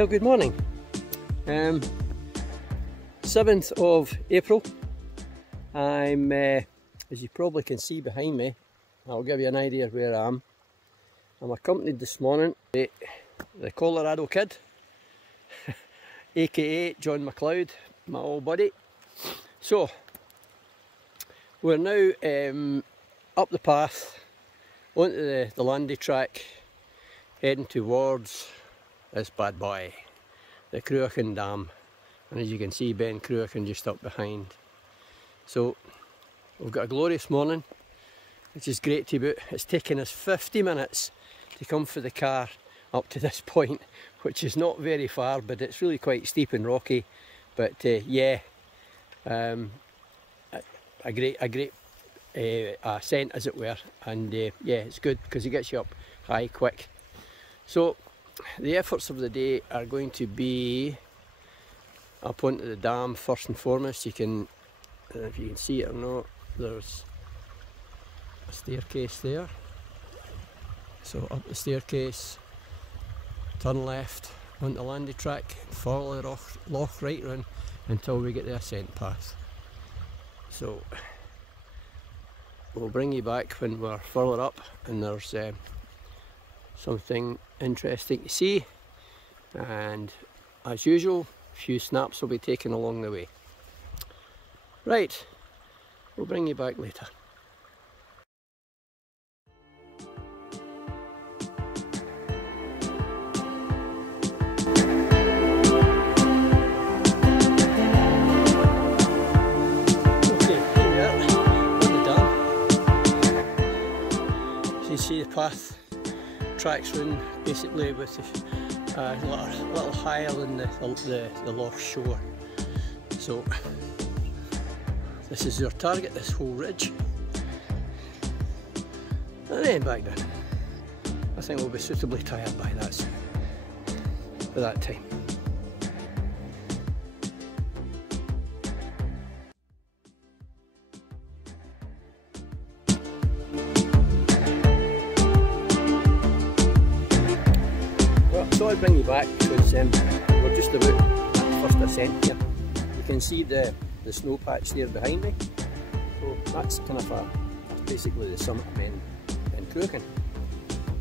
Well, good morning. 7th of April. I'm, as you probably can see behind me, I'll give you an idea of where I am. I'm accompanied this morning by the Colorado Kid, aka John McLeod, my old buddy. So, we're now up the path, onto the landing track, heading towards this bad boy, the Cruachan Dam, and as you can see Ben Cruachan just up behind. So we've got a glorious morning, which is great to boot. It's taken us 50 minutes to come for the car up to this point, which is not very far, but it's really quite steep and rocky. But yeah, a great ascent, as it were, and yeah, it's good because it gets you up high quick. So the efforts of the day are going to be up onto the dam first and foremost. You can, I don't know if you can see it or not, there's a staircase there. So up the staircase, turn left onto the landing track, follow the loch right round until we get the ascent path. So we'll bring you back when we're further up and there's something interesting to see, and as usual a few snaps will be taken along the way. Right, we'll bring you back later. Okay, here we are on the dam. So you see the path tracks round basically with a little higher than the loch shore. So this is your target, this whole ridge, and then back down. I think we'll be suitably tired by that time. So I'll bring you back because we're just about at the first ascent here. You can see the snow patch there behind me. So that's kind of that's basically the summit of Ben Cruachan.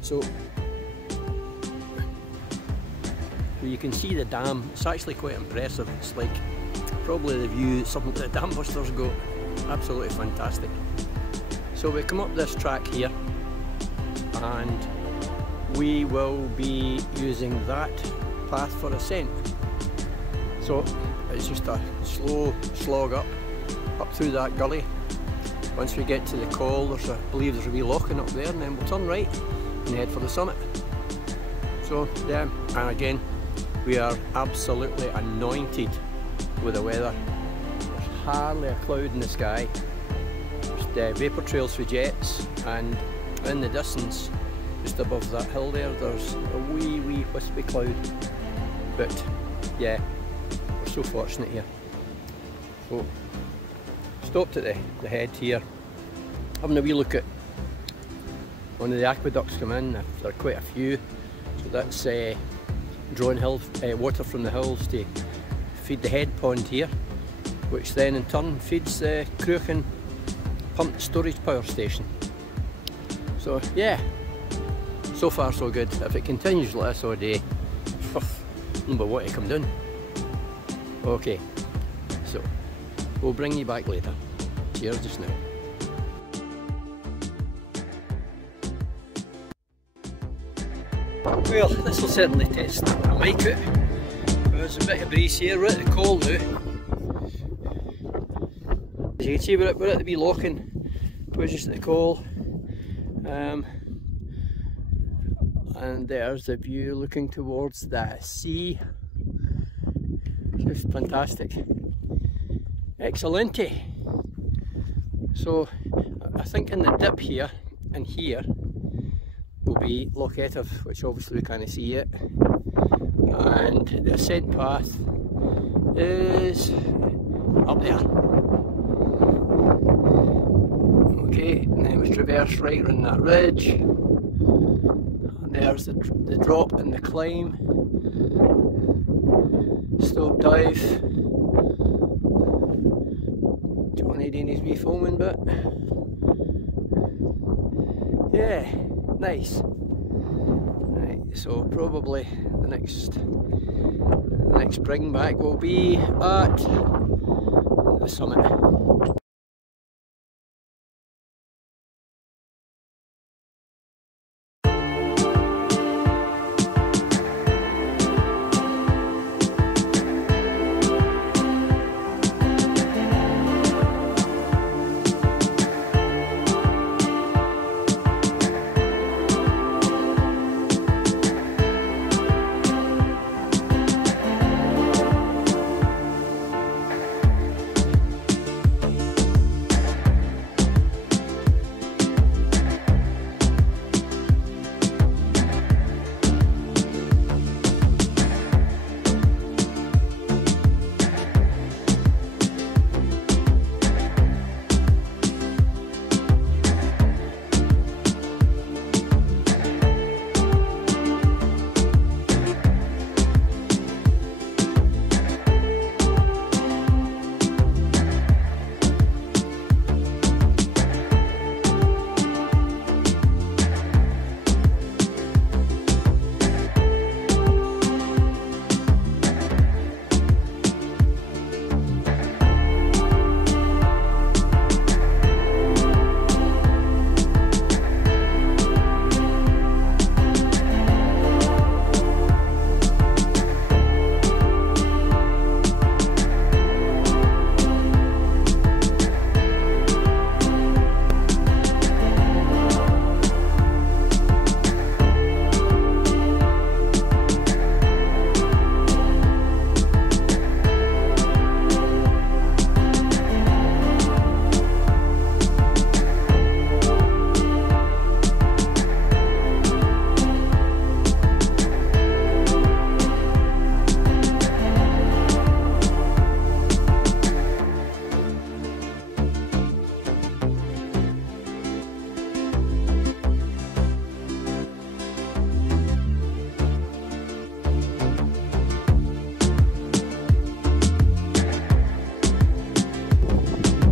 So you can see the dam. It's actually quite impressive. It's like probably the view, something that the dam busters go. Absolutely fantastic. So we come up this track here and we will be using that path for ascent. So it's just a slow slog up through that gully. Once we get to the col, I believe there's a wee loching up there, and then we'll turn right and head for the summit. So yeah, and again, we are absolutely anointed with the weather. There's hardly a cloud in the sky. Just vapour trails for jets, and in the distance, just above that hill there, there's a wee wispy cloud. But yeah, we're so fortunate here. So stopped at the head here, having a wee look at one of the aqueducts come in. There are quite a few. So that's drawing water from the hills to feed the head pond here, which then in turn feeds the Cruachan pumped storage power station. So yeah, so far so good. If it continues like this all day, number what to come down. Okay, so we'll bring you back later. Cheers just now. Well, this will certainly test my mic out. There's a bit of breeze here. We're at the col now. As you can see, we're at the wee loching. We're just at the col. And there's the view looking towards the sea. Just fantastic. Excellente. So I think in the dip here and here will be Loch Etive, which obviously we can't see yet. And the ascent path is up there. Okay, and then we traverse right around that ridge. And there's the drop and the climb. Stob Diamh. Johnny doing his wee filming bit. Yeah, nice. Right, so probably the next bring back will be at the summit.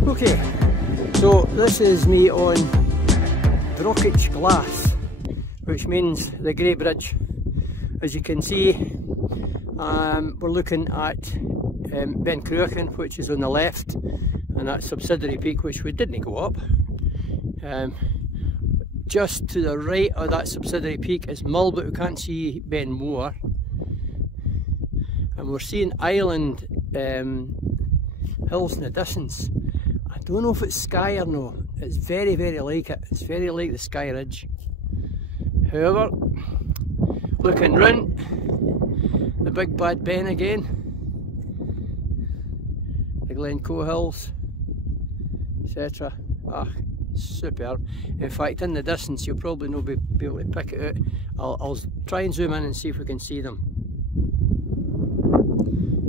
Okay, so this is me on Cruachan glass, which means the Great Bridge. As you can see, we're looking at Ben Cruachan, which is on the left, and that subsidiary peak which we didn't go up. Just to the right of that subsidiary peak is Mull, but we can't see Ben More. And we're seeing island hills in the distance. I don't know if it's Skye or no. It's very, very like it. It's very like the Skye Ridge. However, looking round, the Big Bad Ben again, the Glencoe Hills, etc. Ah, superb. In fact, in the distance you'll probably not be able to pick it out. I'll try and zoom in and see if we can see them.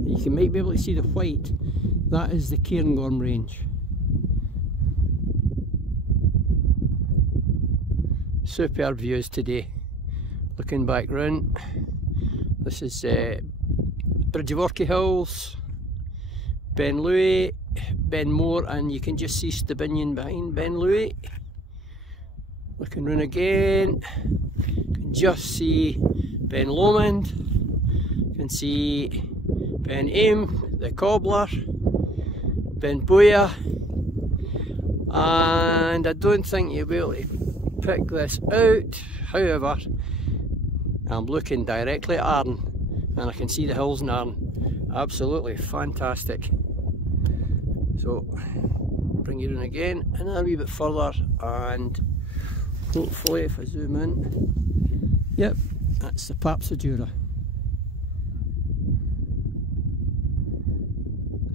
You might be able to see the white. That is the Cairngorm range. Superb views today. Looking back round, this is Bridge of Orchy Hills, Ben Louis, Ben More, and you can just see Stibinian behind Ben Louis. Looking round again, you can just see Ben Lomond, you can see Ben Aim, the Cobbler, Ben Booyah, and I don't think you'll be able to pick this out. However, I'm looking directly at Arden and I can see the hills in Arden. Absolutely fantastic. So bring you in again and a wee bit further, and hopefully if I zoom in, yep, that's the Paps of Jura.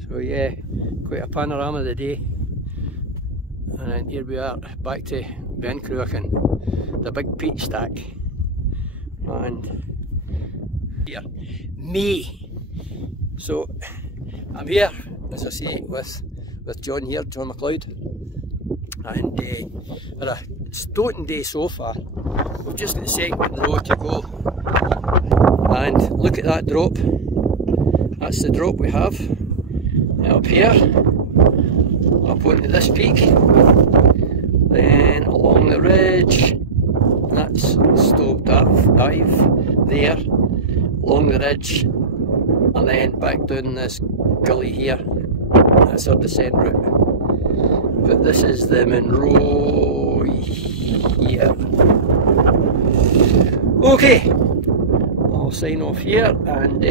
So yeah, quite a panorama of the day. And then here we are back to Ben Cruachan, the big peat stack. And here, me. So I'm here, as I say, with John here, John McLeod, and for a stoating day so far. We've just got the second row to go And look at that drop. That's the drop we have up here, up onto this peak, then along the ridge. That's Stob Diamh there, along the ridge, and then back down this gully here. That's our descent route. But this is the Munro here. Okay, I'll sign off here and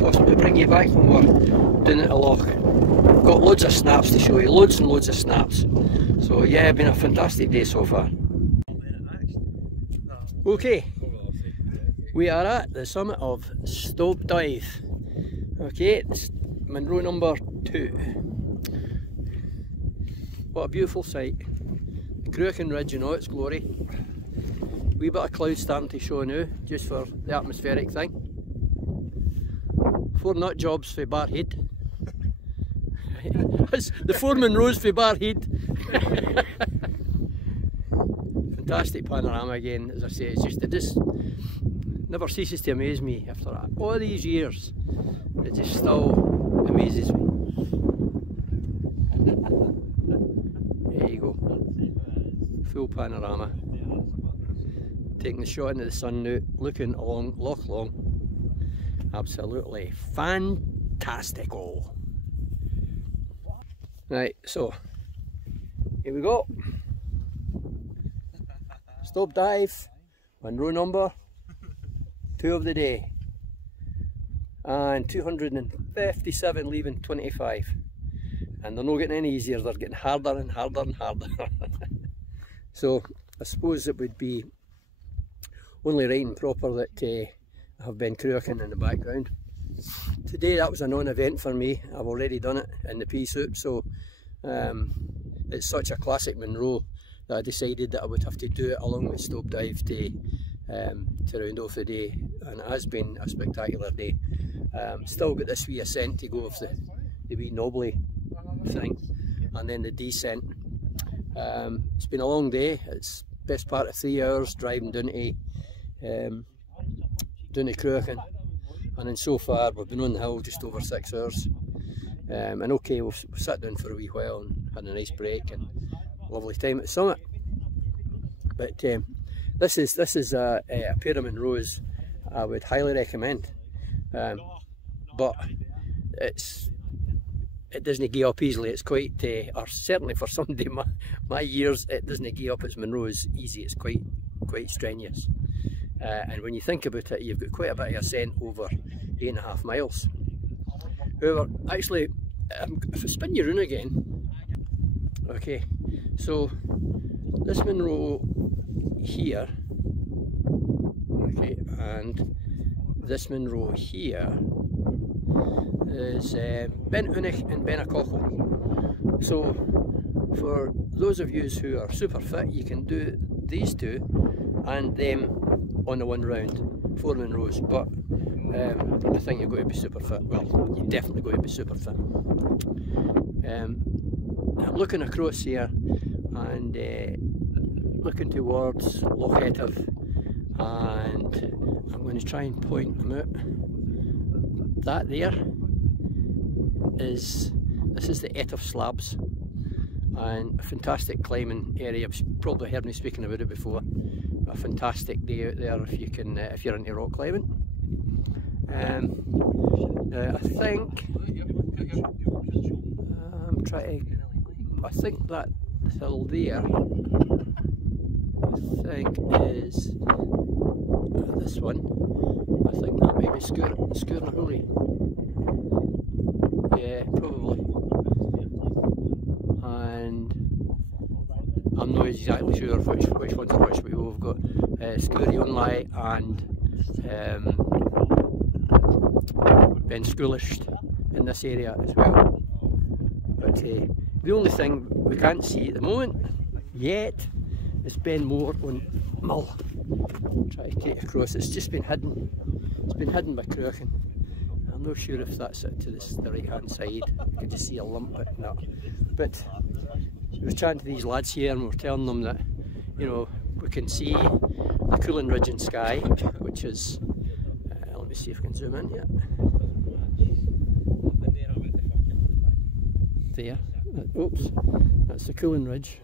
possibly bring you back when we're down at the loch. Got loads of snaps to show you, loads and loads of snaps. So yeah, been a fantastic day so far. Okay, we are at the summit of Stob Diamh. Okay, it's Munro number 2. What a beautiful sight. The Cruachan Ridge in all its glory. Wee bit of cloud starting to show now, just for the atmospheric thing. 4 nut jobs for Barhead. The 4 Munros for Barhead. Fantastic panorama again, as I say. It just never ceases to amaze me after all these years. It just still amazes me. There you go, full panorama. Taking the shot into the sun now, looking along Loch Long. Absolutely fantastical. Right, so here we go. Stob Diamh, Munro number 2 of the day, and 257 leaving 25, and they're not getting any easier, they're getting harder and harder and harder. So I suppose it would be only right and proper that I have Ben Cruachan in the background. Today that was a non-event for me. I've already done it in the pea soup, so it's such a classic Munro that I decided that I would have to do it along with Stob Diamh to round off the day, and it has been a spectacular day. Still got this wee ascent to go of the wee knobbly thing, and then the descent. It's been a long day. It's best part of 3 hours driving down to Cruachan, and then so far we've been on the hill just over 6 hours. And okay, we've sat down for a wee while and had a nice break and lovely time at the summit. But this is a pair of Munros I would highly recommend. But it doesn't give up easily. It's quite, or certainly for somebody my years, it doesn't give up. It's Munro's easy. It's quite strenuous. And when you think about it, you've got quite a bit of ascent over 8.5 miles. However, actually, if I spin you round again, okay, so this Munro here, okay, and this Munro here is Ben Cruachan and Ben Cruachan. So for those of you who are super fit, you can do these two and them on the one round, 4 Munros, but I think you're going to be super fit. Well, you're definitely going to be super fit. I'm looking across here and looking towards Loch Etive, and I'm going to try and point them out. That there is, this is the Etive Slabs, and a fantastic climbing area. You've probably heard me speaking about it before. A fantastic day out there if you can, if you're into rock climbing. I think I'm trying to, I think that hill there, I think is this one. I think that may be Cruachan. Yeah, probably. And I'm not exactly sure which ones are which, but we've got Cruachan and Ben Cruachan in this area as well. But the only thing we can't see at the moment yet is Ben Moore on Mull. Try to take across. It's just been hidden. It's been hidden by Cruachan. I'm not sure if that's it to the right hand side. You can just see a lump but no. But we were chatting to these lads here and we were telling them that, you know, we can see the Cooling Ridge and Sky, which is, let Let me see if I can zoom in here. There. Oops. That's the Cooling Ridge.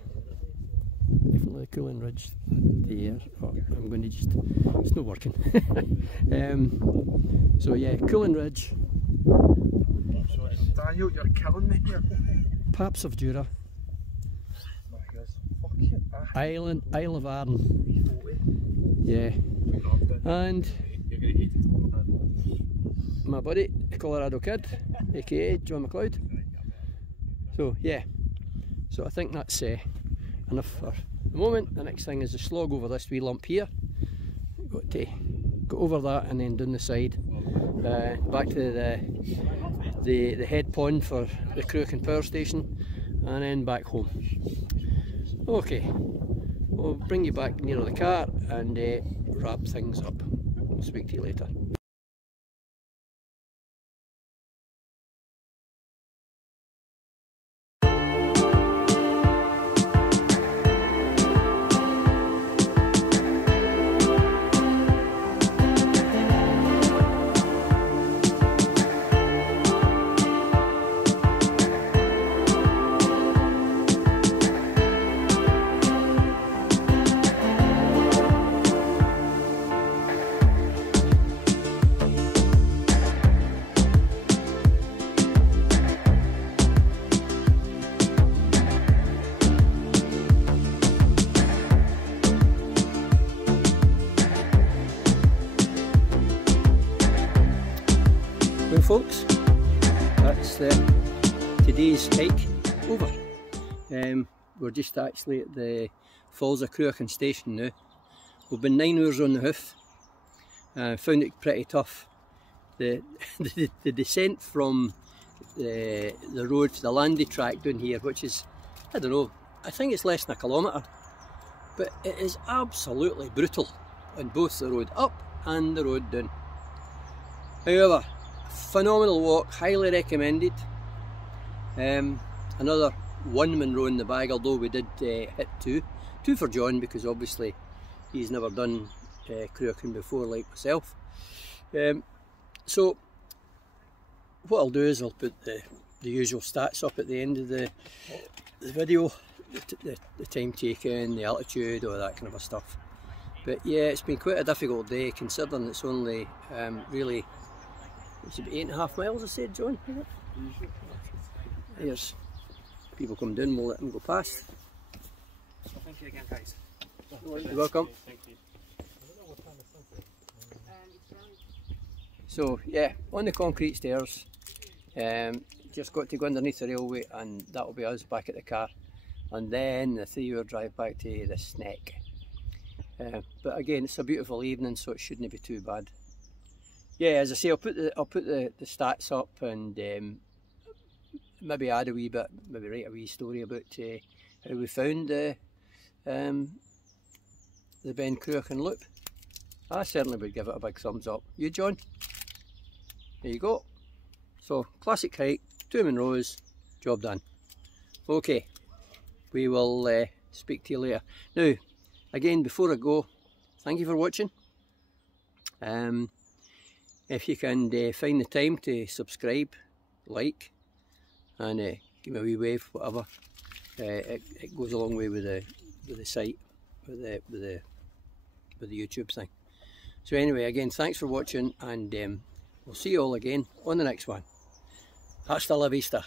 Definitely the Cooling Ridge there. Oh, I'm going to just... It's not working. So yeah, Cooling Ridge. Daniel, you're killing me here. Paps of Jura. Isle of Arran. Yeah. And my buddy, Colorado Kid, aka John McLeod. So yeah, so I think that's enough for the moment. The next thing is the slog over this wee lump here. Got to go over that and then down the side, back to the head pond for the Cruachan power station, and then back home. Okay, we'll bring you back near the car and wrap things up. We'll speak to you later. Well folks, that's today's hike over. We're just actually at the Falls of Cruachan station now. We've been 9 hours on the hoof. Found it pretty tough. The descent from the road to the landing track down here, which is, I don't know, I think it's less than a kilometre, but it is absolutely brutal on both the road up and the road down. However, phenomenal walk, highly recommended. Another one Munro in the bag, although we did hit two for John, because obviously he's never done Cruachan before like myself. So what I'll do is I'll put the usual stats up at the end of the video, the time taken, the altitude, all that kind of stuff. But yeah, it's been quite a difficult day considering it's only really, it's about 8.5 miles, I said, John. Here's people come down, we'll let them go past. Well, thank you again, guys. You're welcome. Thank you. So yeah, on the concrete stairs, just got to go underneath the railway and that'll be us back at the car, and then the 3-hour drive back to the Sneck. But again, it's a beautiful evening, so it shouldn't be too bad. Yeah, as I say, I'll put the stats up and maybe add a wee bit, maybe write a wee story about how we found the Ben Cruachan loop. I certainly would give it a big thumbs up. You, John? There you go. So, classic hike, 2 Munros, job done. Okay, we will speak to you later. Now, again, before I go, thank you for watching. If you can find the time to subscribe, like, and give me a wee wave, whatever, it goes a long way with the site, with the YouTube thing. So anyway, again, thanks for watching, and we'll see you all again on the next one. Hasta la vista.